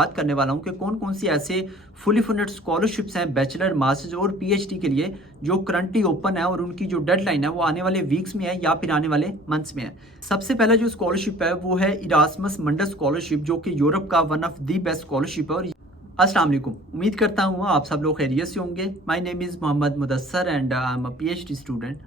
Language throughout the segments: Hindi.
बात करने वाला हूं कि कौन कौन सी ऐसे फुली फंडेड स्कॉलरशिप्स हैं बैचलर मास्टर्स और पीएचडी के लिए जो करंटली ओपन है और उनकी जो डेडलाइन है वो आने वाले वीक्स में है या फिर आने वाले मंथ्स में है। सबसे पहला जो स्कॉलरशिप है वो है इरास्मस मंडस स्कॉलरशिप जो कि यूरोप का one of the best scholarship है। और अस्सलाम वालेकुम, उम्मीद करता हूँ आप सब लोग खैरियत से होंगे। My name is Mohammad Mudassar and I am a PhD student.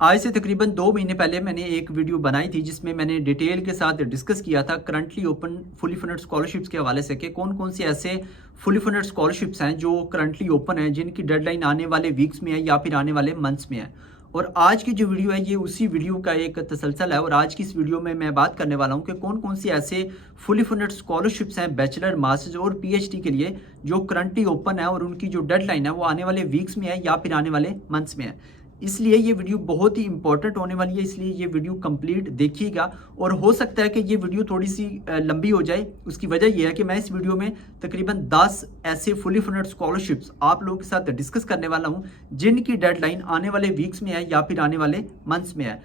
आज से तकरीबन 2 महीने पहले मैंने एक वीडियो बनाई थी जिसमें मैंने डिटेल के साथ डिस्कस किया था currently open fully funded scholarships के हवाले से कि कौन कौन से ऐसे फुली फंडेड स्कॉलरशिप्स हैं जो करंटली ओपन हैं जिनकी डेडलाइन आने वाले वीक्स में है या फिर आने वाले मंथ्स में है। और आज की जो वीडियो है ये उसी वीडियो का एक तसलसल है और आज की इस वीडियो में मैं बात करने वाला हूँ कि कौन कौन सी ऐसे फुली फंडेड स्कॉलरशिप्स हैं बैचलर मास्टर्स और पीएचडी के लिए जो करंटली ओपन है और उनकी जो डेडलाइन है वो आने वाले वीक्स में है या फिर आने वाले मंथ्स में है। इसलिए ये वीडियो बहुत ही इंपॉर्टेंट होने वाली है, इसलिए ये वीडियो कंप्लीट देखिएगा। और हो सकता है कि ये वीडियो थोड़ी सी लंबी हो जाए। उसकी वजह यह है कि मैं इस वीडियो में तकरीबन 10 ऐसे फुली फंडेड स्कॉलरशिप्स आप लोगों के साथ डिस्कस करने वाला हूं जिनकी डेडलाइन आने वाले वीक्स में है या फिर आने वाले मंथ्स में है।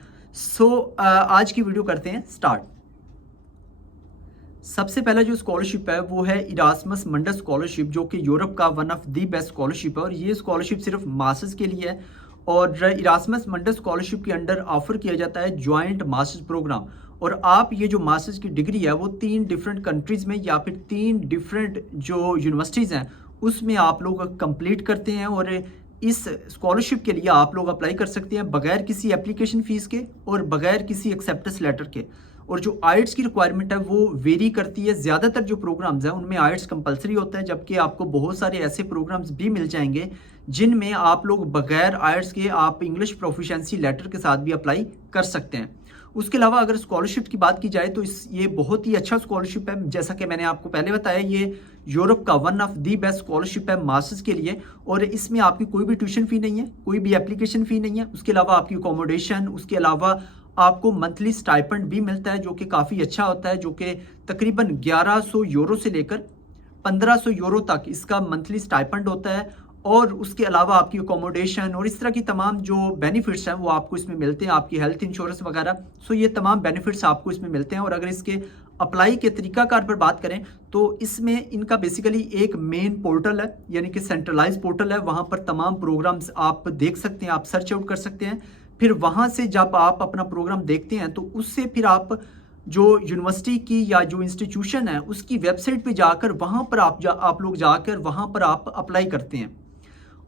आज की वीडियो करते हैं स्टार्ट। सबसे पहला जो स्कॉलरशिप है वो है इरास्मस मंडस स्कॉलरशिप जो कि यूरोप का one of the best scholarship है। और ये स्कॉलरशिप सिर्फ मास्टर्स के लिए है और इरास्मस मंडस स्कॉलरशिप के अंडर ऑफर किया जाता है जॉइंट मास्टर्स प्रोग्राम। और आप ये जो मास्टर्स की डिग्री है वो 3 डिफरेंट कंट्रीज में या फिर 3 डिफरेंट जो यूनिवर्सिटीज़ हैं उसमें आप लोग कंप्लीट करते हैं। और इस स्कॉलरशिप के लिए आप लोग अप्लाई कर सकते हैं बगैर किसी एप्लीकेशन फ़ीस के और बगैर किसी एक्सेप्टेंस लेटर के। और जो आइट्स की रिक्वायरमेंट है वो वेरी करती है। ज़्यादातर जो प्रोग्राम्स हैं उनमें आइट्स कंपलसरी होता है, जबकि आपको बहुत सारे ऐसे प्रोग्राम्स भी मिल जाएंगे जिनमें आप लोग बगैर आइट्स के आप इंग्लिश प्रोफिशिएंसी लेटर के साथ भी अप्लाई कर सकते हैं। उसके अलावा अगर स्कॉलरशिप की बात की जाए तो ये बहुत ही अच्छा स्कॉलरशिप है। जैसा कि मैंने आपको पहले बताया, ये यूरोप का one of the best scholarship है मास्टर्स के लिए। और इसमें आपकी कोई भी ट्यूशन फ़ी नहीं है, कोई भी एप्लीकेशन फ़ी नहीं है। उसके अलावा आपकी अकोमोडेशन, उसके अलावा आपको मंथली स्टाइपेंड भी मिलता है जो कि काफ़ी अच्छा होता है, जो कि तकरीबन 1100 यूरो से लेकर 1500 यूरो तक इसका मंथली स्टाइपेंड होता है। और उसके अलावा आपकी अकोमोडेशन और इस तरह की तमाम जो बेनिफिट्स हैं वो आपको इसमें मिलते हैं, आपकी हेल्थ इंश्योरेंस वगैरह। सो ये तमाम बेनिफिट्स आपको इसमें मिलते हैं। और अगर इसके अप्लाई के तरीकाकार पर बात करें तो इसमें इनका बेसिकली एक मेन पोर्टल है, यानी कि सेंट्रलाइज पोर्टल है। वहाँ पर तमाम प्रोग्राम्स आप देख सकते हैं, आप सर्च आउट कर सकते हैं। फिर वहाँ से जब आप अपना प्रोग्राम देखते हैं तो उससे फिर आप जो यूनिवर्सिटी की या जो इंस्टीट्यूशन है उसकी वेबसाइट पे जाकर वहाँ पर आप लोग जाकर वहाँ पर आप अप्लाई करते हैं।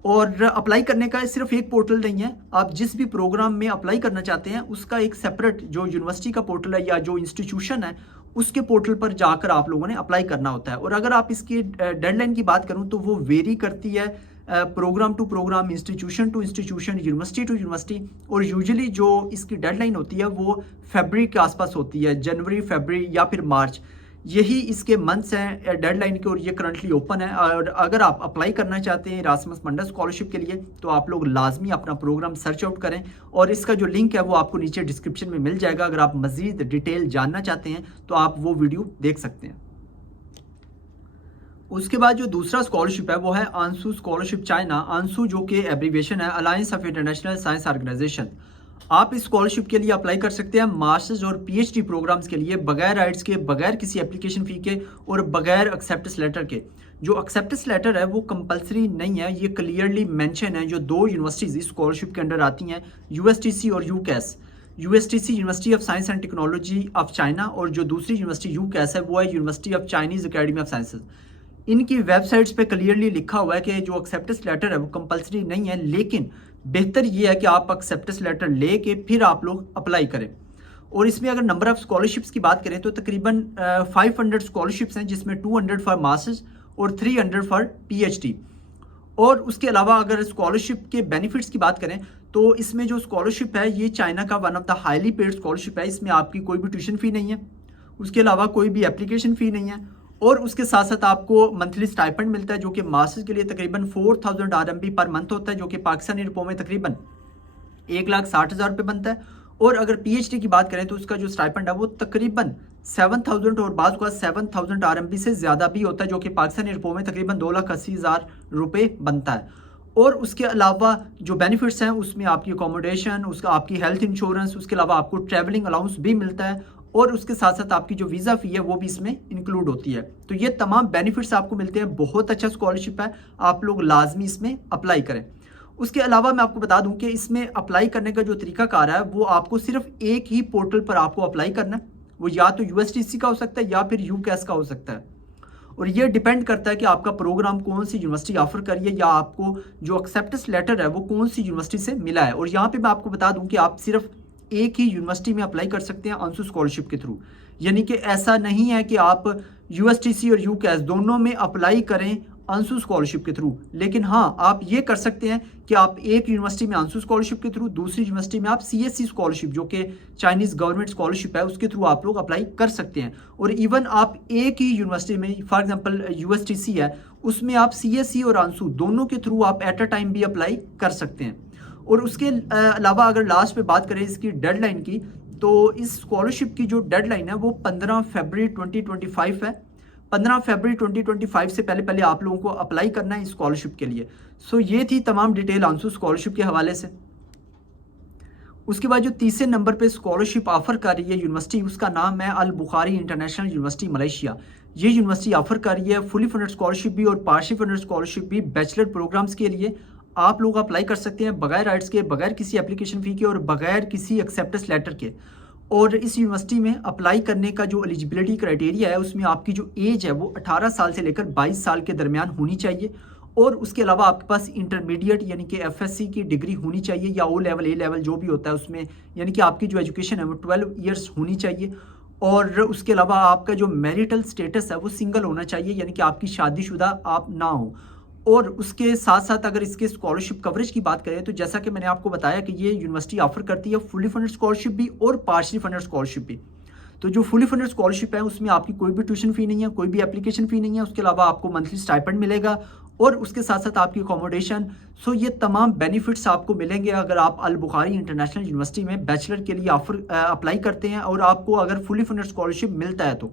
और अप्लाई करने का सिर्फ एक पोर्टल नहीं है, आप जिस भी प्रोग्राम में अप्लाई करना चाहते हैं उसका एक सेपरेट जो यूनिवर्सिटी का पोर्टल है या जो इंस्टीट्यूशन है उसके पोर्टल पर जाकर आप लोगों ने अप्लाई करना होता है। और अगर आप इसकी डेडलाइन की बात करूं तो वो वेरी करती है programme to programme, institution to institution, university to university. और यूजुअली जो इसकी डेडलाइन होती है वो फरवरी के आसपास होती है, जनवरी, फरवरी या फिर मार्च, यही इसके मंथ्स हैं डेडलाइन के। और ये करंटली ओपन है। और अगर आप अप्लाई करना चाहते हैं इरास्मस मंडस स्कॉलरशिप के लिए तो आप लोग लाजमी अपना प्रोग्राम सर्च आउट करें। और इसका जो लिंक है वो आपको नीचे डिस्क्रिप्शन में मिल जाएगा। अगर आप मजीद डिटेल जानना चाहते हैं तो आप वो वीडियो देख सकते हैं। उसके बाद जो दूसरा स्कॉलरशिप है वो है आंसू स्कॉलरशिप चाइना। आंसू जो कि एब्रीविएशन है alliance of international science organisation. आप इस स्कॉलरशिप के लिए अप्लाई कर सकते हैं मास्टर्स और पीएचडी प्रोग्राम्स के लिए बगैर आइट्स के, बगैर किसी एप्लीकेशन फ़ी के और बगैर एक्सेप्टेंस लेटर के। जो एक्सेप्टेंस लेटर है वो कंपलसरी नहीं है, ये क्लियरली मेंशन है। जो 2 यूनिवर्सिटीज़ इस स्कॉलरशिप के अंडर आती हैं, यूएसटीसी और UCAS. USTC university of science and technology of China और जो दूसरी यूनिवर्सिटी यूकैस है वो है university of Chinese academy of sciences. इनकी वेबसाइट्स पे क्लियरली लिखा हुआ है कि जो एक्सेप्टेंस लेटर है वो कंपलसरी नहीं है, लेकिन बेहतर ये है कि आप एक्सेप्टेंस लेटर लेके फिर आप लोग अप्लाई करें। और इसमें अगर नंबर ऑफ स्कॉलरशिप्स की बात करें तो तकरीबन 500 स्कॉलरशिप्स हैं, जिसमें 200 फॉर मास्टर्स और 300 फॉर पीएचडी। और उसके अलावा अगर स्कॉलरशिप के बेनिफिट्स की बात करें तो इसमें जो स्कॉलरशिप है ये चाइना का one of the highly paid scholarship है। इसमें आपकी कोई भी ट्यूशन फ़ी नहीं है, उसके अलावा कोई भी एप्लीकेशन फ़ी नहीं है। और उसके साथ साथ आपको मंथली स्टाइपेंड मिलता है जो कि मास्टर्स के लिए तकरीबन 4000 RMB पर मंथ होता है, जो कि पाकिस्तानी रुपयों में तकरीबन 1,60,000 रुपये बनता है। और अगर पीएचडी की बात करें तो उसका जो स्टाइपेंड है वो तकरीबन 7000 और बाज़ का 7000 RMB से ज़्यादा भी होता है, जो कि पाकिस्तानी रुपयों में तकरीबन 2,80,000 रुपये बनता है। और उसके अलावा जो बेनिफिट्स हैं उसमें आपकी अकोमोडेशन, उसका आपकी हेल्थ इंश्योरेंस, उसके अलावा आपको ट्रैवलिंग अलाउंस भी मिलता है। और उसके साथ साथ आपकी जो वीज़ा फ़ी है वो भी इसमें इंक्लूड होती है। तो ये तमाम बेनिफिट्स आपको मिलते हैं, बहुत अच्छा स्कॉलरशिप है, आप लोग लाजमी इसमें अप्लाई करें। उसके अलावा मैं आपको बता दूं कि इसमें अप्लाई करने का जो तरीकाकार है वो आपको सिर्फ एक ही पोर्टल पर आपको अप्लाई करना है। वो या तो यूएसटीसी का हो सकता है या फिर यूकैस का हो सकता है, और ये डिपेंड करता है कि आपका प्रोग्राम कौन सी यूनिवर्सिटी ऑफर कर रही है या आपको जो एक्सेप्टेंस लेटर है वो कौन सी यूनिवर्सिटी से मिला है। और यहाँ पे मैं आपको बता दूं कि आप सिर्फ एक ही यूनिवर्सिटी में अप्लाई कर सकते हैं अंशु स्कॉलरशिप के थ्रू, यानी कि ऐसा नहीं है कि आप यूएसटीसी और यूकैस दोनों में अप्लाई करें अंशु स्कॉलरशिप के थ्रू। लेकिन हाँ, आप ये कर सकते हैं कि आप एक यूनिवर्सिटी में अंशु स्कॉलरशिप के थ्रू, दूसरी यूनिवर्सिटी में आप सीएससी स्कॉलरशिप जो कि चाइनीज गवर्नमेंट स्कॉलरशिप है उसके थ्रू आप लोग अप्लाई कर सकते हैं। और इवन आप एक ही यूनिवर्सिटी में, फॉर एग्जांपल यूएसटीसी है, उसमें आप सीएससी और अंशु दोनों के थ्रू आप एट अ टाइम भी अप्लाई कर सकते हैं। और उसके अलावा अगर लास्ट में बात करें इसकी डेडलाइन की, तो इस स्कॉलरशिप की जो डेडलाइन है वो 15 फरवरी 2025 है। 15 फरवरी 2025 से पहले पहले आप लोगों को अप्लाई करना है इस स्कॉलरशिप के लिए। सो ये थी तमाम डिटेल अंशु स्कॉलरशिप के हवाले से। उसके बाद जो तीसरे नंबर पे स्कॉलरशिप ऑफर कर रही है यूनिवर्सिटी, उसका नाम है Al Bukhari international university Malaysia. ये यूनिवर्सिटी ऑफर कर रही है फुली फंडेड स्कॉलरशिप भी और पार्शियल फंडेड स्कॉलरशिप भी बैचलर प्रोग्राम्स के लिए। आप लोग अप्लाई कर सकते हैं बगैर राइट्स के, बगैर किसी एप्लीकेशन फ़ी के और बगैर किसी एक्सेप्टेंस लेटर के। और इस यूनिवर्सिटी में अप्लाई करने का जो एलिजिबिलिटी क्राइटेरिया है उसमें आपकी जो एज है वो 18 साल से लेकर 22 साल के दरमियान होनी चाहिए। और उसके अलावा आपके पास इंटरमीडिएट यानी कि एफएससी की डिग्री होनी चाहिए या ओ लेवल ए लेवल जो भी होता है उसमें, यानी कि आपकी जो एजुकेशन है वो 12 ईयर्स होनी चाहिए। और उसके अलावा आपका जो मैरिटल स्टेटस है वो सिंगल होना चाहिए, यानी कि आपकी शादीशुदा आप ना हो। और उसके साथ साथ अगर इसके स्कॉलरशिप कवरेज की बात करें तो जैसा कि मैंने आपको बताया कि ये यूनिवर्सिटी ऑफर करती है फुली फंडेड स्कॉलरशिप भी और पार्शियली फंडेड स्कॉलरशिप भी। तो जो फुली फंडेड स्कॉलरशिप है उसमें आपकी कोई भी ट्यूशन फी नहीं है, कोई भी एप्लीकेशन फी नहीं है, उसके अलावा आपको मंथली स्टाइपेंड मिलेगा और उसके साथ साथ आपकी अकोमोडेशन। सो ये तमाम बेनिफिट्स आपको मिलेंगे अगर आप अल बुखारी इंटरनेशनल यूनिवर्सिटी में बैचलर के लिए ऑफर अप्लाई करते हैं और आपको अगर फुली फंडेड स्कॉलरशिप मिलता है तो।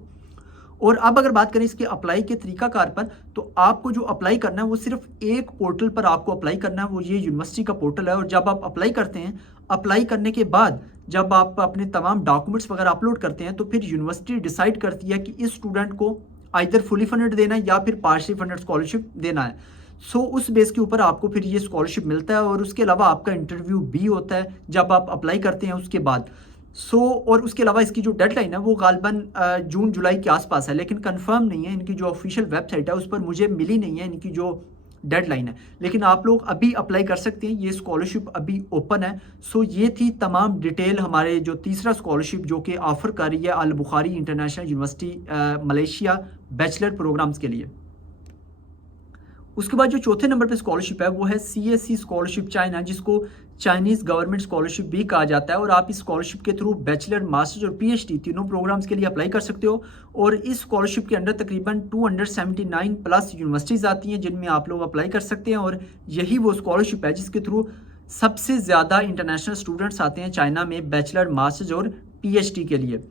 और अब अगर बात करें इसके अप्लाई के तरीकाकार पर, तो आपको जो अप्लाई करना है वो सिर्फ एक पोर्टल पर आपको अप्लाई करना है, वो ये यूनिवर्सिटी का पोर्टल है। और जब आप अप्लाई करते हैं, अप्लाई करने के बाद जब आप अपने तमाम डॉक्यूमेंट्स वगैरह अपलोड करते हैं तो फिर यूनिवर्सिटी डिसाइड करती है कि इस स्टूडेंट को आइदर फुली फंडेड देना है या फिर पार्शियली फंडेड स्कॉलरशिप देना है। सो उस बेस के ऊपर आपको फिर ये स्कॉलरशिप मिलता है। और उसके अलावा आपका इंटरव्यू भी होता है जब आप अप्लाई करते हैं उसके बाद। और उसके अलावा इसकी जो डेडलाइन है वो गालबन जून जुलाई के आसपास है, लेकिन कंफर्म नहीं है। इनकी जो ऑफिशियल वेबसाइट है उस पर मुझे मिली नहीं है इनकी जो डेडलाइन है, लेकिन आप लोग अभी अप्लाई कर सकते हैं, ये स्कॉलरशिप अभी ओपन है। सो ये थी तमाम डिटेल हमारे जो तीसरा स्कॉलरशिप जो कि ऑफर कर रही है Al Bukhari international university Malaysia bachelor programmes के लिए। उसके बाद जो चौथे नंबर पे स्कॉलरशिप है वो है सीएससी स्कॉलरशिप चाइना, जिसको चाइनीज गवर्नमेंट स्कॉलरशिप भी कहा जाता है। और आप इस स्कॉलरशिप के थ्रू बैचलर, मास्टर्स और पीएचडी तीनों प्रोग्राम्स के लिए अप्लाई कर सकते हो। और इस स्कॉलरशिप के अंडर तकरीबन 279 प्लस यूनिवर्सिटीज़ आती हैं जिनमें आप लोग अप्लाई कर सकते हैं। और यही वो स्कॉलरशिप है जिसके थ्रू सबसे ज़्यादा इंटरनेशनल स्टूडेंट्स आते हैं चाइना में बैचलर, मास्टर्स और पीएचडी के लिए।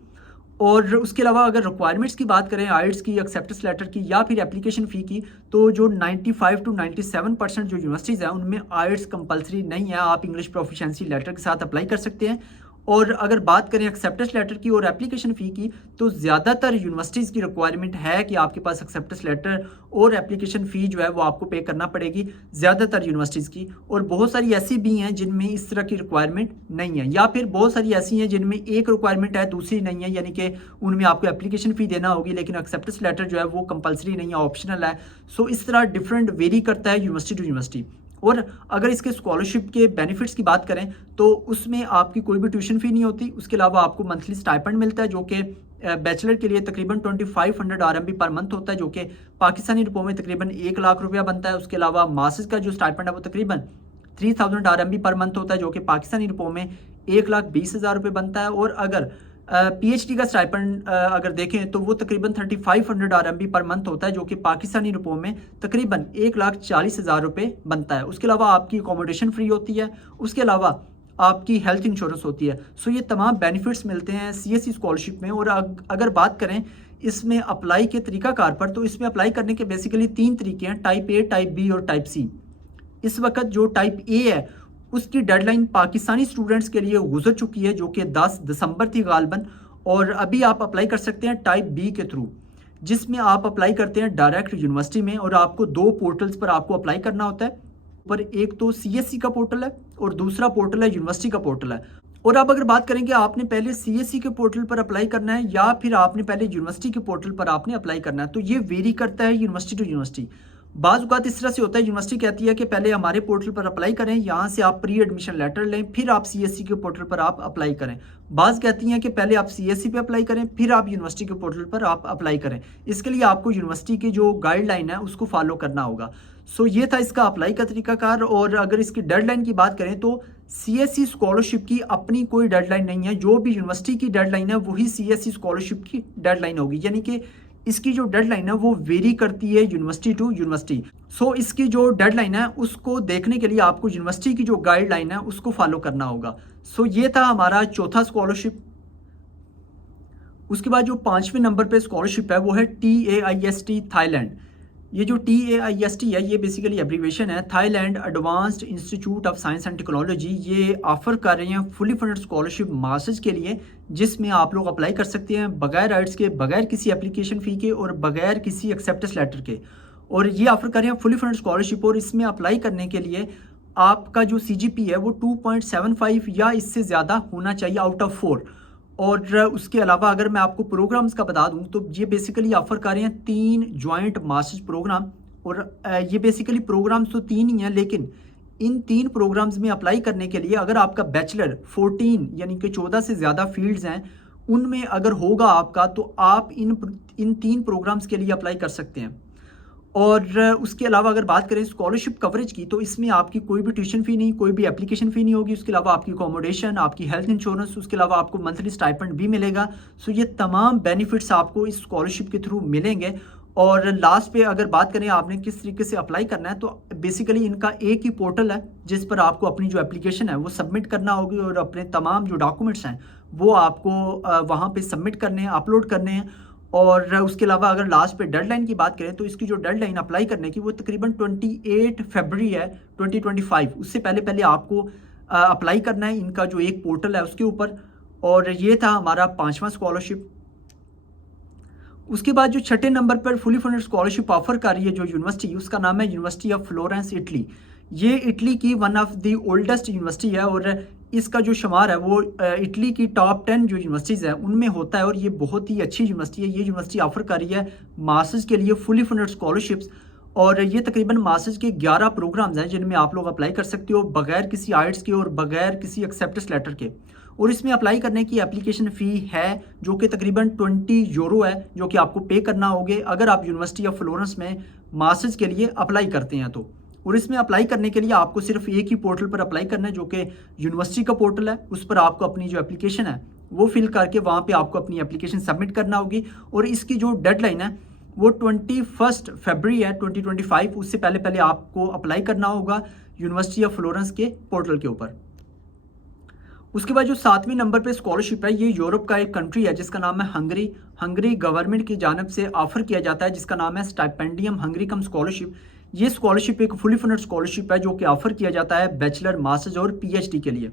और उसके अलावा अगर रिक्वायरमेंट्स की बात करें आइट्स की, एक्सेप्टेंस लेटर की या फिर एप्लीकेशन फ़ी की, तो जो 95 to 97% जो यूनिवर्सिटीज़ हैं उनमें आइट्स कंपलसरी नहीं है, आप इंग्लिश प्रोफिशिएंसी लेटर के साथ अप्लाई कर सकते हैं। और अगर बात करें एक्सेप्टेंस लेटर की और एप्लीकेशन फ़ी की, तो ज़्यादातर यूनिवर्सिटीज़ की रिक्वायरमेंट है कि आपके पास एक्सेप्टेंस लेटर और एप्लीकेशन फ़ी जो है वो आपको पे करना पड़ेगी, ज़्यादातर यूनिवर्सिटीज़ की। और बहुत सारी ऐसी भी हैं जिनमें इस तरह की रिक्वायरमेंट नहीं है, या फिर बहुत सारी ऐसी हैं जिनमें एक रिक्वायरमेंट है दूसरी नहीं है, यानी कि उनमें आपको एप्लीकेशन फ़ी देना होगी लेकिन एक्सेप्टेंस लेटर जो है वो कंपलसरी नहीं है, ऑप्शनल है। सो इस तरह डिफरेंट वेरी करता है यूनिवर्सिटी टू यूनिवर्सिटी। और अगर इसके स्कॉलरशिप के बेनिफिट्स की बात करें तो उसमें आपकी कोई भी ट्यूशन फ़ी नहीं होती। उसके अलावा आपको मंथली स्टाइपेंड मिलता है जो कि बैचलर के लिए तकरीबन 2500 RMB पर मंथ होता है, जो कि पाकिस्तानी रुपयों में तकरीबन 1 लाख रुपया बनता है। उसके अलावा मास्टर्स का जो स्टाइपेंड है वो तकरीबन 3000 RMB पर मंथ होता है, जो कि पाकिस्तानी रुपयों में 1,20,000 रुपये बनता है। और अगर पीएचडी का स्टाइपेंड अगर देखें तो वो तकरीबन 3500 RMB पर मंथ होता है, जो कि पाकिस्तानी रुपयों में तकरीबन 1,40,000 रुपये बनता है। उसके अलावा आपकी अकोमोडेशन फ्री होती है, उसके अलावा आपकी हेल्थ इंश्योरेंस होती है। सो ये तमाम बेनिफिट्स मिलते हैं सीएससी स्कॉलरशिप में। और अगर बात करें इसमें अप्लाई के तरीकाकार पर, तो इसमें अप्लाई करने के बेसिकली 3 तरीके हैं, टाइप ए, टाइप बी और टाइप सी। इस वक्त जो टाइप ए है उसकी डेडलाइन पाकिस्तानी स्टूडेंट्स के लिए गुजर चुकी है, जो कि 10 दिसंबर थी गालबन। और अभी आप अप्लाई कर सकते हैं टाइप बी के थ्रू, जिसमें आप अप्लाई करते हैं डायरेक्ट यूनिवर्सिटी में, और आपको 2 पोर्टल्स पर आपको अप्लाई करना होता है। पर एक तो सीएससी का पोर्टल है और दूसरा पोर्टल है यूनिवर्सिटी का पोर्टल है। और आप अगर बात करें कि आपने पहले सीएससी के पोर्टल पर अप्लाई करना है या फिर आपने पहले यूनिवर्सिटी के पोर्टल पर आपने अप्लाई करना है, तो ये वेरी करता है यूनिवर्सिटी टू यूनिवर्सिटी। बाज़ औक़ात इस तरह से होता है, यूनिवर्सिटी कहती है कि पहले हमारे पोर्टल पर अप्लाई करें, यहाँ से आप प्री एडमिशन लेटर लें, फिर आप सीएससी के पोर्टल पर आप अप्लाई करें। बाज़ कहती हैं कि पहले आप सीएससी पे अप्लाई करें, फिर आप यूनिवर्सिटी के पोर्टल पर आप अप्लाई करें। इसके लिए आपको यूनिवर्सिटी की जो गाइडलाइन है उसको फॉलो करना होगा। सो ये था इसका अप्लाई का तरीकाकार। और अगर इसकी डेडलाइन की बात करें तो सीएससी स्कॉलरशिप की अपनी कोई डेडलाइन नहीं है, जो भी यूनिवर्सिटी की डेडलाइन है वही सीएससी स्कॉलरशिप की डेडलाइन होगी, यानी कि इसकी जो डेडलाइन है वो वेरी करती है यूनिवर्सिटी टू यूनिवर्सिटी। सो इसकी जो डेडलाइन है उसको देखने के लिए आपको यूनिवर्सिटी की जो गाइडलाइन है उसको फॉलो करना होगा। सो ये था हमारा चौथा स्कॉलरशिप। उसके बाद जो 5वें नंबर पे स्कॉलरशिप है वो है TAIST थाईलैंड। ये जो TAIST है ये बेसिकली एब्रीवेशन है Thailand advanced institute of science and technology. ये ऑफर कर रहे हैं फुली फंडेड स्कॉलरशिप मास्टर्स के लिए, जिसमें आप लोग अप्लाई कर सकते हैं बगैर आइट्स के, बगैर किसी एप्लीकेशन फ़ी के और बगैर किसी एक्सेप्टेंस लेटर के। और ये ऑफर कर रहे हैं फुली फंडेड स्कॉलरशिप, और इसमें अप्लाई करने के लिए आपका जो CGP है वो 2.75 या इससे ज़्यादा होना चाहिए आउट ऑफ 4। और उसके अलावा अगर मैं आपको प्रोग्राम्स का बता दूं तो ये बेसिकली ऑफर कर रहे हैं 3 जॉइंट मास्टर्स प्रोग्राम। और ये बेसिकली प्रोग्राम्स तो 3 ही हैं, लेकिन इन 3 प्रोग्राम्स में अप्लाई करने के लिए अगर आपका बैचलर 14 यानी कि 14 से ज़्यादा फील्ड्स हैं उनमें अगर होगा आपका, तो आप इन 3 प्रोग्राम्स के लिए अप्लाई कर सकते हैं। और उसके अलावा अगर बात करें स्कॉलरशिप कवरेज की, तो इसमें आपकी कोई भी ट्यूशन फ़ी नहीं, कोई भी एप्लीकेशन फ़ी नहीं होगी। उसके अलावा आपकी अकोमोडेशन, आपकी हेल्थ इंश्योरेंस, उसके अलावा आपको मंथली स्टाइपेंड भी मिलेगा। सो ये तमाम बेनिफिट्स आपको इस स्कॉलरशिप के थ्रू मिलेंगे। और लास्ट पे अगर बात करें आपने किस तरीके से अप्लाई करना है, तो बेसिकली इनका एक ही पोर्टल है जिस पर आपको अपनी जो एप्लीकेशन है वो सबमिट करना होगी, और अपने तमाम जो डॉक्यूमेंट्स हैं वो आपको वहाँ पे सबमिट करने हैं, अपलोड करने हैं। और उसके अलावा अगर लास्ट पे डेडलाइन की बात करें तो इसकी जो डेडलाइन अप्लाई करने की वो तकरीबन 28 फरवरी है 2025। उससे पहले पहले आपको अप्लाई करना है इनका जो एक पोर्टल है उसके ऊपर। और ये था हमारा 5वां स्कॉलरशिप। उसके बाद जो 6ठे नंबर पर फुली फंडेड स्कॉलरशिप ऑफर कर रही है जो यूनिवर्सिटी, उसका नाम है यूनिवर्सिटी ऑफ फ्लोरेंस इटली। ये इटली की one of the oldest university है, और इसका जो शुमार है वो इटली की टॉप 10 जो यूनिवर्सिटीज़ है उनमें होता है, और ये बहुत ही अच्छी यूनिवर्सिटी है। ये यूनिवर्सिटी ऑफर कर रही है मास्टर्स के लिए फुली फंडेड स्कॉलरशिप्स, और ये तकरीबन मास्टर्स के 11 प्रोग्राम्स हैं जिनमें आप लोग अप्लाई कर सकते हो बगैर किसी आइट्स के और बगैर किसी एक्सेप्टेंस लेटर के। और इसमें अप्लाई करने की एप्लीकेशन फ़ी है जो कि तकरीबन 20 यूरो है, जो कि आपको पे करना होगे अगर आप यूनिवर्सिटी ऑफ फ्लोरेंस में मास्टर्स के लिए अप्लाई करते हैं तो। और इसमें अप्लाई करने के लिए आपको सिर्फ एक ही पोर्टल पर अप्लाई करना है जो कि यूनिवर्सिटी का पोर्टल है। उस पर आपको अपनी जो एप्लीकेशन है वो फिल करके वहाँ पे आपको अपनी एप्लीकेशन सबमिट करना होगी। और इसकी जो डेडलाइन है वो 21 फरवरी है 2025। उससे पहले पहले आपको अप्लाई करना होगा यूनिवर्सिटी ऑफ फ्लोरेंस के पोर्टल के ऊपर। उसके बाद जो 7वें नंबर पे स्कॉलरशिप है, ये यूरोप का एक कंट्री है जिसका नाम है हंगरी। हंगरी गवर्नमेंट की जानब से ऑफर किया जाता है जिसका नाम है स्टाइपेंडियम हंगरी कम स्कॉलरशिप। ये स्कॉलरशिप एक फुली फंडेड स्कॉलरशिप है जो कि ऑफर किया जाता है बैचलर, मास्टर्स और PhD के लिए।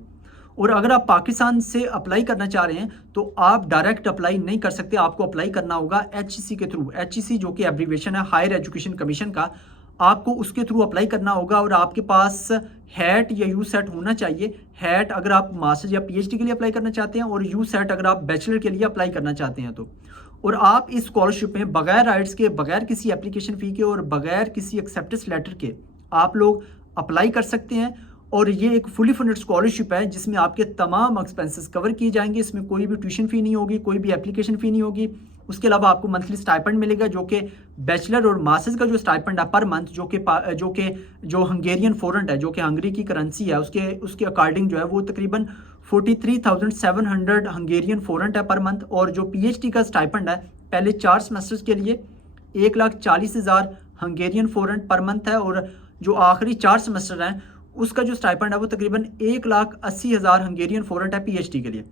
और अगर आप पाकिस्तान से अप्लाई करना चाह रहे हैं तो आप डायरेक्ट अप्लाई नहीं कर सकते, आपको अप्लाई करना होगा HEC के थ्रू। HEC जो कि एब्रीवेशन है हायर एजुकेशन कमीशन का, आपको उसके थ्रू अप्लाई करना होगा। और आपके पास हैट या USET होना चाहिए। हैट अगर आप मास्टर्स या PhD के लिए अप्लाई करना चाहते हैं, और USET अगर आप बैचलर के लिए अप्लाई करना चाहते हैं तो। और आप इस स्कॉलरशिप में बगैर आइट्स के, बगैर किसी एप्लीकेशन फ़ी के और बगैर किसी एक्सेप्टेंस लेटर के आप लोग अप्लाई कर सकते हैं। और ये एक फुली फंडेड स्कॉलरशिप है जिसमें आपके तमाम एक्सपेंसेस कवर किए जाएंगे। इसमें कोई भी ट्यूशन फ़ी नहीं होगी, कोई भी एप्लीकेशन फ़ी नहीं होगी। उसके अलावा आपको मंथली स्टाइपेंड मिलेगा जो कि बैचलर और मास्टर्स का जो स्टाइपेंड है पर मंथ, जो हंगेरियन फोरेंट है, जो कि हंगरी की करेंसी है, उसके अकॉर्डिंग जो है वो तकरीबन 43,700 हंगेरियन फोरेंट है पर मंथ। और जो PhD का स्टाइपेंड है पहले 4 सेमेस्टर्स के लिए 1,40,000 हंगेरियन फोरेंट पर मंथ है, और जो आखिरी 4 सेमेस्टर हैं उसका जो स्टाइपेंड है वो तकरीबन 1,80,000 हंगेरियन फोरेंट है PhD के लिए।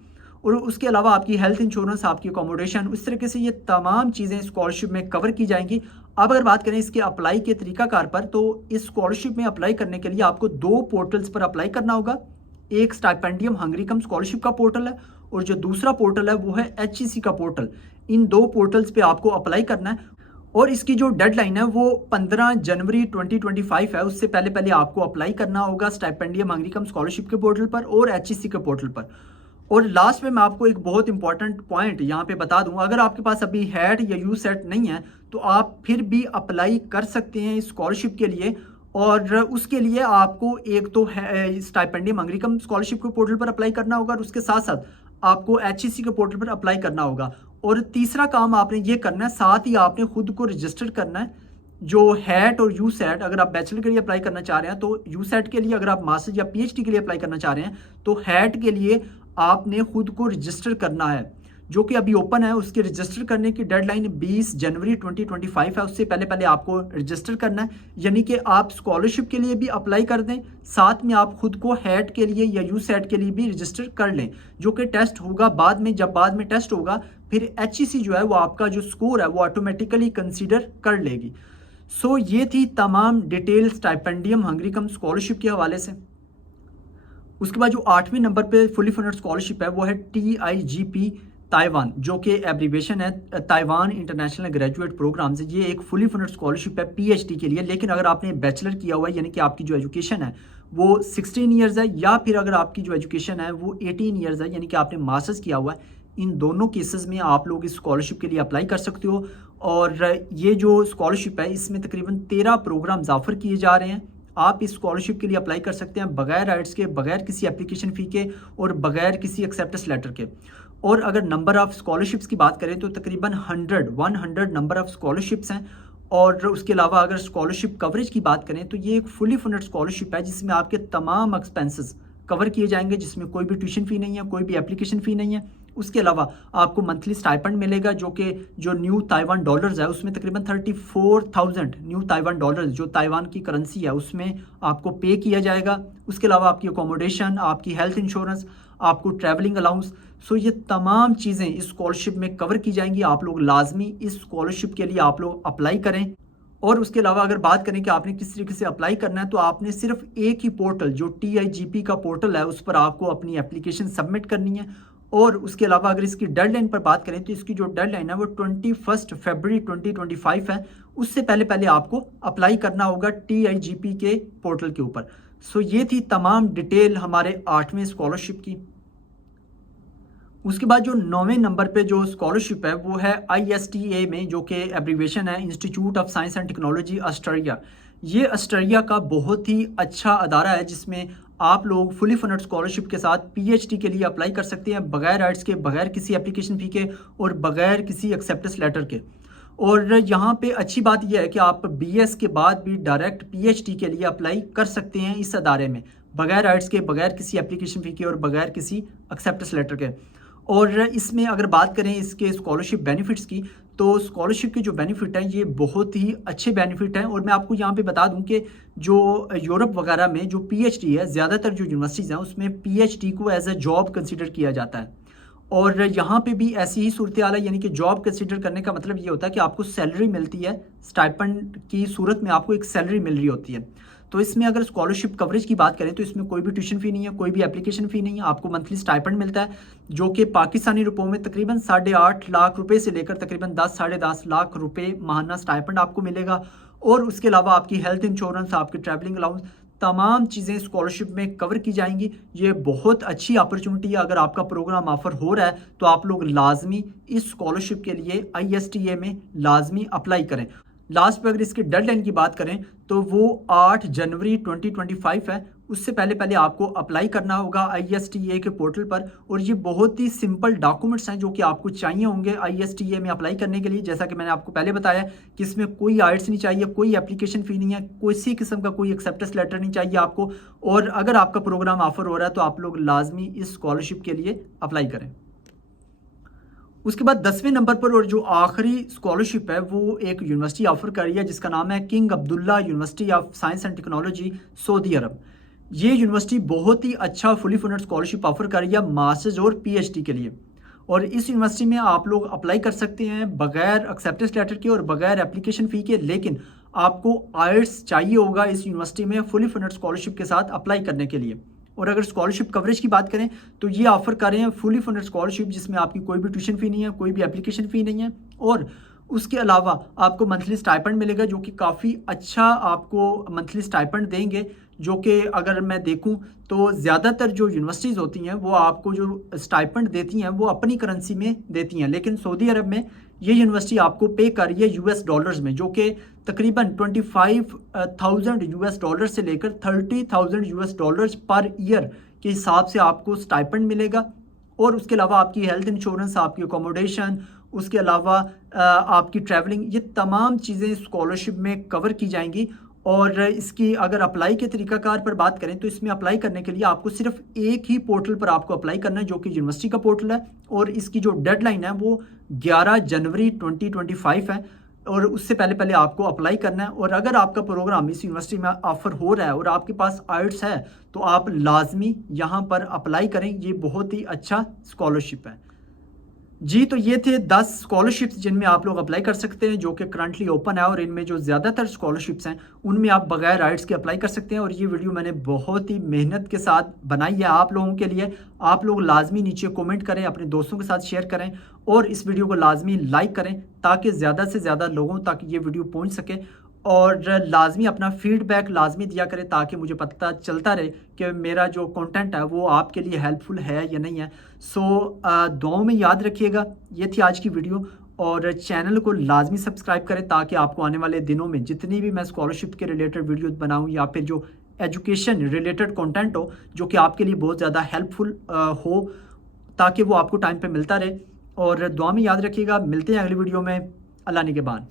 और उसके अलावा आपकी हेल्थ इंश्योरेंस, आपकी अकोमोडेशन, उस तरीके से ये तमाम चीज़ें स्कॉलरशिप में कवर की जाएंगी। अब अगर बात करें इसके अप्लाई के तरीकाकार पर, तो इस स्कॉलरशिप में अप्लाई करने के लिए आपको 2 पोर्टल्स पर अप्लाई करना होगा। एक स्टाइपेंडियम हंगरी कम स्कॉलरशिप का पोर्टल है, और जो दूसरा पोर्टल है वो है HEC का पोर्टल। इन 2 पोर्टल्स पे आपको अप्लाई करना है और इसकी जो डेडलाइन है वो 15 जनवरी 2025 है। उससे पहले पहले आपको अप्लाई करना होगा स्टाइपेंडियम हंगरी कम स्कॉलरशिप के पोर्टल पर और HEC के पोर्टल पर। और लास्ट में मैं आपको एक बहुत इंपॉर्टेंट पॉइंट यहाँ पे बता दूं, अगर आपके पास अभी हैट या यू सेट नहीं है तो आप फिर भी अप्लाई कर सकते हैं इस स्कॉलरशिप के लिए। और उसके लिए आपको एक तो स्टाइपेंडियम हंगरी कम स्कॉलरशिप के पोर्टल पर अप्लाई करना होगा और उसके साथ साथ आपको HEC के पोर्टल पर अप्लाई करना होगा। और तीसरा काम आपने ये करना है, साथ ही आपने खुद को रजिस्टर करना है। जो हैट और यू सेट, अगर आप बैचलर के लिए अप्लाई करना चाह रहे हैं तो यू सेट के लिए, अगर आप मास्टर्स या PhD के लिए अप्लाई करना चाह रहे हैं तो हैट के लिए आपने खुद को रजिस्टर करना है, जो कि अभी ओपन है। उसके रजिस्टर करने की डेडलाइन 20 जनवरी 2025 है। उससे पहले पहले आपको रजिस्टर करना है, यानी कि आप स्कॉलरशिप के लिए भी अप्लाई कर दें, साथ में आप खुद को हैट के लिए या यू सेट के लिए भी रजिस्टर कर लें, जो कि टेस्ट होगा बाद में। जब बाद में टेस्ट होगा फिर HEC जो है वो आपका जो स्कोर है वो ऑटोमेटिकली कंसीडर कर लेगी। सो ये थी तमाम डिटेल स्टाइपेंडियम हंगरी कम स्कॉलरशिप के हवाले से। उसके बाद जो 8वें नंबर पे फुली फंडेड स्कॉलरशिप है वो है TIGP ताइवान, जो कि एब्रीवेशन है ताइवान इंटरनेशनल ग्रेजुएट प्रोग्राम से। ये एक फुली फंडेड स्कॉलरशिप है PhD के लिए। लेकिन अगर आपने बैचलर किया हुआ है, यानी कि आपकी जो एजुकेशन है वो 16 ईयर्स है, या फिर अगर आपकी जो एजुकेशन है वो 18 ईयर्स है, यानी कि आपने मास्टर्स किया हुआ है, इन दोनों केसेस में आप लोग इस स्कॉलरशिप के लिए अप्लाई कर सकते हो। और ये जो स्कॉलरशिप है इसमें तकरीबन 13 प्रोग्राम्स ऑफर किए जा रहे हैं। आप इस स्कॉलरशिप के लिए अप्लाई कर सकते हैं बगैर आइट्स के, बगैर किसी एप्लीकेशन फ़ी के और बगैर किसी एक्सेप्टेंस लेटर के। और अगर नंबर ऑफ़ स्कॉलरशिप्स की बात करें तो तकरीबन 100 नंबर ऑफ़ स्कॉलरशिप्स हैं। और उसके अलावा अगर स्कॉलरशिप कवरेज की बात करें तो ये एक फुली फंडेड स्कॉलरशिप है जिसमें आपके तमाम एक्सपेंसेस कवर किए जाएंगे, जिसमें कोई भी ट्यूशन फ़ी नहीं है, कोई भी एप्लीकेशन फ़ी नहीं है। उसके अलावा आपको मंथली स्टाइपेंड मिलेगा, जो कि जो न्यू ताइवान डॉलर्स है उसमें तकरीबन 34,000 न्यू ताइवान डॉलर्स, जो ताइवान की करेंसी है, उसमें आपको पे किया जाएगा। उसके अलावा आपकी अकोमोडेशन, आपकी हेल्थ इंश्योरेंस, आपको ट्रैवलिंग अलाउंस, सो ये तमाम चीज़ें इस स्कॉलरशिप में कवर की जाएंगी। आप लोग लाजमी इस स्कॉलरशिप के लिए आप लोग अप्लाई करें। और उसके अलावा अगर बात करें कि आपने किस तरीके से अप्लाई करना है, तो आपने सिर्फ एक ही पोर्टल, जो TIGP का पोर्टल है, उस पर आपको अपनी एप्लीकेशन सबमिट करनी है। और उसके अलावा अगर इसकी डेडलाइन पर बात करें तो इसकी जो डेडलाइन है वो 21 फरवरी 2025 है। उससे पहले पहले आपको अप्लाई करना होगा TIGP के पोर्टल के ऊपर। सो ये थी तमाम डिटेल हमारे 8वें स्कॉलरशिप की। उसके बाद जो 9वें नंबर पे जो स्कॉलरशिप है वो है ISTA में, जो कि एब्रीवेशन है institute of science and technology Australia. ये ऑस्ट्रेलिया का बहुत ही अच्छा अदारा है जिसमें आप लोग फुली फंडेड स्कॉलरशिप के साथ PhD के लिए अप्लाई कर सकते हैं बगैर आइट्स के, बगैर किसी एप्लीकेशन फ़ी के और बगैर किसी एक्सेप्टेंस लेटर के। और यहाँ पे अच्छी बात यह है कि आप BS के बाद भी डायरेक्ट PhD के लिए अप्लाई कर सकते हैं इस अदारे में, बगैर आइट्स के, बगैर किसी एप्लीकेशन फ़ी के और बगैर किसी एक्सेप्टेंस लेटर के। और इसमें अगर बात करें इसके स्कॉलरशिप बेनिफिट्स की, तो स्कॉलरशिप के जो बेनिफिट हैं ये बहुत ही अच्छे बेनिफिट हैं। और मैं आपको यहाँ पे बता दूं कि जो यूरोप वगैरह में जो PhD है, ज़्यादातर जो यूनिवर्सिटीज़ हैं उसमें PhD को एज ए जॉब कंसीडर किया जाता है। और यहाँ पे भी ऐसी ही सूरत हाल है, यानी कि जॉब कंसीडर करने का मतलब ये होता है कि आपको सैलरी मिलती है, स्टाइपेंड की सूरत में आपको एक सैलरी मिल रही होती है। तो इसमें अगर स्कॉलरशिप कवरेज की बात करें तो इसमें कोई भी ट्यूशन फ़ी नहीं है, कोई भी एप्लीकेशन फ़ी नहीं है। आपको मंथली स्टाइपेंड मिलता है जो कि पाकिस्तानी रुपयों में तकरीबन 8.5 लाख रुपए से लेकर तकरीबन 10-10.5 लाख रुपए माहाना स्टाइपेंड आपको मिलेगा। और उसके अलावा आपकी हेल्थ इंश्योरेंस, आपकी ट्रैवलिंग अलाउंस, तमाम चीज़ें स्कॉलरशिप में कवर की जाएंगी। ये बहुत अच्छी अपॉर्चुनिटी है। अगर आपका प्रोग्राम ऑफर हो रहा है तो आप लोग लाजमी इस स्कॉलरशिप के लिए ISTA में लाजमी अप्लाई करें। लास्ट पे अगर इसकी डेडलाइन की बात करें तो वो 8 जनवरी 2025 है। उससे पहले पहले आपको अप्लाई करना होगा ISTA के पोर्टल पर। और ये बहुत ही सिंपल डॉक्यूमेंट्स हैं जो कि आपको चाहिए होंगे ISTA में अप्लाई करने के लिए। जैसा कि मैंने आपको पहले बताया कि इसमें कोई आइट्स नहीं चाहिए, कोई एप्लीकेशन फ़ी नहीं है, किसी किस्म का कोई एक्सेप्टेंस लेटर नहीं चाहिए आपको। और अगर आपका प्रोग्राम ऑफर हो रहा है तो आप लोग लाजमी इस स्कॉलरशिप के लिए अप्लाई करें। उसके बाद 10वें नंबर पर और जो आखिरी स्कॉलरशिप है वो एक यूनिवर्सिटी ऑफर कर रही है जिसका नाम है King Abdullah university of science and technology, Saudi Arabia. ये यूनिवर्सिटी बहुत ही अच्छा फुली फंडेड स्कॉलरशिप ऑफर कर रही है मास्टर्स और PhD के लिए। और इस यूनिवर्सिटी में आप लोग अप्लाई कर सकते हैं बगैर एक्सेप्टेंस लेटर के और बगैर एप्लीकेशन फ़ी के। लेकिन आपको आइट्स चाहिए होगा इस यूनिवर्सिटी में फुली फंडेड स्कॉलरशिप के साथ अप्लाई करने के लिए। और अगर स्कॉलरशिप कवरेज की बात करें तो ये ऑफर कर रहे हैं फुली फंडेड स्कॉलरशिप, जिसमें आपकी कोई भी ट्यूशन फी नहीं है, कोई भी एप्लीकेशन फ़ी नहीं है, और उसके अलावा आपको मंथली स्टाइपेंड मिलेगा जो कि काफ़ी अच्छा आपको मंथली स्टाइपेंड देंगे, जो कि अगर मैं देखूं तो ज़्यादातर जो यूनिवर्सिटीज़ होती हैं वो आपको जो स्टाइपेंड देती हैं वो अपनी करेंसी में देती हैं, लेकिन सऊदी अरब में ये यूनिवर्सिटी आपको पे कर रही है यूएस डॉलर्स में, जो कि तकरीबन 25,000 यूएस डॉलर से लेकर 30,000 यूएस डॉलर्स पर ईयर के हिसाब से आपको स्टाइपेंड मिलेगा। और उसके अलावा आपकी हेल्थ इंश्योरेंस, आपकी अकोमोडेशन, उसके अलावा आपकी ट्रैवलिंग, ये तमाम चीज़ें स्कॉलरशिप में कवर की जाएंगी। और इसकी अगर अप्लाई के तरीकाकार पर बात करें तो इसमें अप्लाई करने के लिए आपको सिर्फ एक ही पोर्टल पर आपको अप्लाई करना है, जो कि यूनिवर्सिटी का पोर्टल है, और इसकी जो डेडलाइन है वो 11 जनवरी 2025 है, और उससे पहले पहले आपको अप्लाई करना है। और अगर आपका प्रोग्राम इस यूनिवर्सिटी में ऑफर हो रहा है और आपके पास आइट्स है तो आप लाजमी यहाँ पर अप्लाई करें, ये बहुत ही अच्छा स्कॉलरशिप है जी। तो ये थे 10 स्कॉलरशिप्स जिनमें आप लोग अप्लाई कर सकते हैं, जो कि करंटली ओपन है, और इनमें जो ज़्यादातर स्कॉलरशिप्स हैं उनमें आप बगैर राइट्स के अप्लाई कर सकते हैं। और ये वीडियो मैंने बहुत ही मेहनत के साथ बनाई है आप लोगों के लिए। आप लोग लाजमी नीचे कमेंट करें, अपने दोस्तों के साथ शेयर करें, और इस वीडियो को लाजमी लाइक करें ताकि ज़्यादा से ज़्यादा लोगों तक ये वीडियो पहुँच सके। और लाजमी अपना फीडबैक लाजमी दिया करें ताकि मुझे पता चलता रहे कि मेरा जो कंटेंट है वो आपके लिए हेल्पफुल है या नहीं है। सो दुआओं में याद रखिएगा। ये थी आज की वीडियो, और चैनल को लाजमी सब्सक्राइब करें ताकि आपको आने वाले दिनों में जितनी भी मैं स्कॉलरशिप के रिलेटेड वीडियो बनाऊँ या फिर जो एजुकेशन रिलेटेड कंटेंट हो जो कि आपके लिए बहुत ज़्यादा हेल्पफुल हो, ताकि वो आपको टाइम पे मिलता रहे। और दुआ में याद रखिएगा। मिलते हैं अगली वीडियो में। अल्लाह निगहबान।